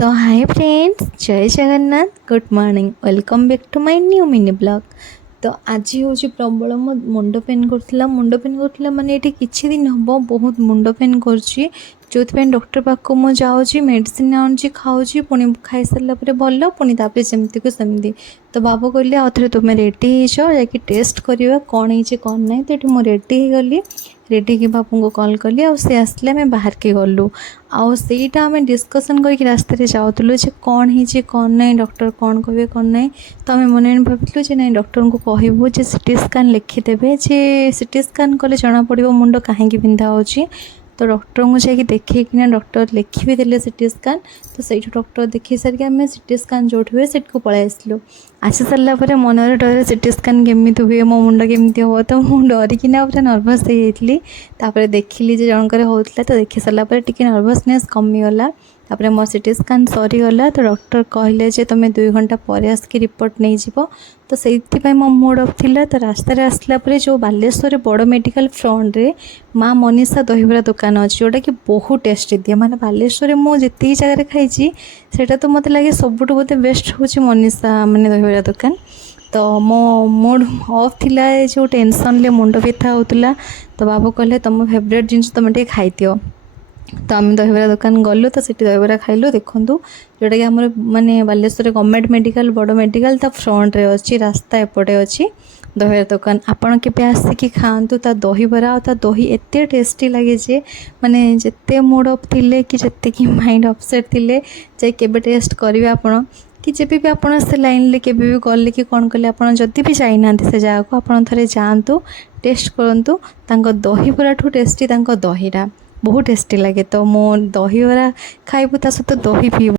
तो hi friends, जय Jagannath, good morning, welcome back to my new mini blog. तो आज हूँ प्रबल मो मुंड पेन कर माने ये किसी दिन हम बहुत मुंड पेन कर डॉक्टर पाक मु जाऊँगी, मेडिसिन आनुची, खाऊँ, पुणी खाई सारा भल, पुणी तापर जमती को सेमती। तो बाबा कहले आउ थे तुम्हें रेडी हो जा टेस्ट करवा कौन है कौन ना। तो ये रेडी हो गली, रेडी के बापू को कॉल कली आ सी आसले आम बाहर के गलु आईटा आम डिस्कसन करके रास्त जाऊँ जे कौन है कौन ना, डॉक्टर कौन कहे कौन ना। तो आम मन मन भाविलु जे ना डॉक्टर को कहबू जे सीटी स्कान लिखिदेवे, जे सीटी स्कान कले जना पड़ो मुंड कहीं बिंधा हो। तो डॉक्टर को जाकि देखना डॉक्टर लिखि भी देले सीटी स्कान। तो सही डॉक्टर देखी सारिक आम सीटी स्कान जो हुए से पलि आसलु। आसी सारापर मन डर सीटी स्कान केमी हुए, मो मुंड केमी हम। तो मुझे डरिकिना पूरा नर्भस हो जाती। देखिली जनकर होता, तो देखी सारापर टी नर्भसनेस कमीगला। तापर मो सीटी स्कान सरीगला। तो डॉक्टर कहले जे तुम्हें 2 घंटा पर आसिक रिपोर्ट नहीं जीव। तो से मो मूड अफ थिला। तो रास्तार आसला जो बालेश्वर बड़ मेडिकल फ्रंट रे माँ मनीषा दहीबरा दुकान अच्छी, जोटा कि बहुत टेस्टी दिए। माने बालेश्वर मुझे जी जगह खाई सेटा तो मत लगे सबुठ बोधे बेस्ट हूँ मनीषा माने दहीबरा दुकान। तो मो मूड अफ थिला, जो टेंशन मुंड व्यथा होता। तो बाबू कहले तुम फेवरेट जिनस तुम टे खाई दियो। तो आम दहीबरा दुकान गलु, तो सीटी दहीबरा खाइलु। देखूँ जोटा कि आम माने बालेश्वर गवर्नमेंट मेडिकल बड़ मेडिकल ता फ्रंट रे अच्छी, रास्ता एपटे अच्छी दहीबरा दुकान। आपड़ के आसिक खातु ता दहीबरा ता दही एत टेस्टी लगे जे माने जिते मूड अफ थिले कि जिते कि माइंड अपसेट थिले जे केबे टेस्ट करेंगे आपण कि जब भी आप से लाइन के भी गले कि कौन कले आप जदि भी जाइना से जगह को आप थे जातु टेस्ट करूँ। दहीबरा ठू टेस्टी दहीटा बहुत टेस्टी लगे। तो मो दहीबरा खाइबू ता सहित दही पीबू।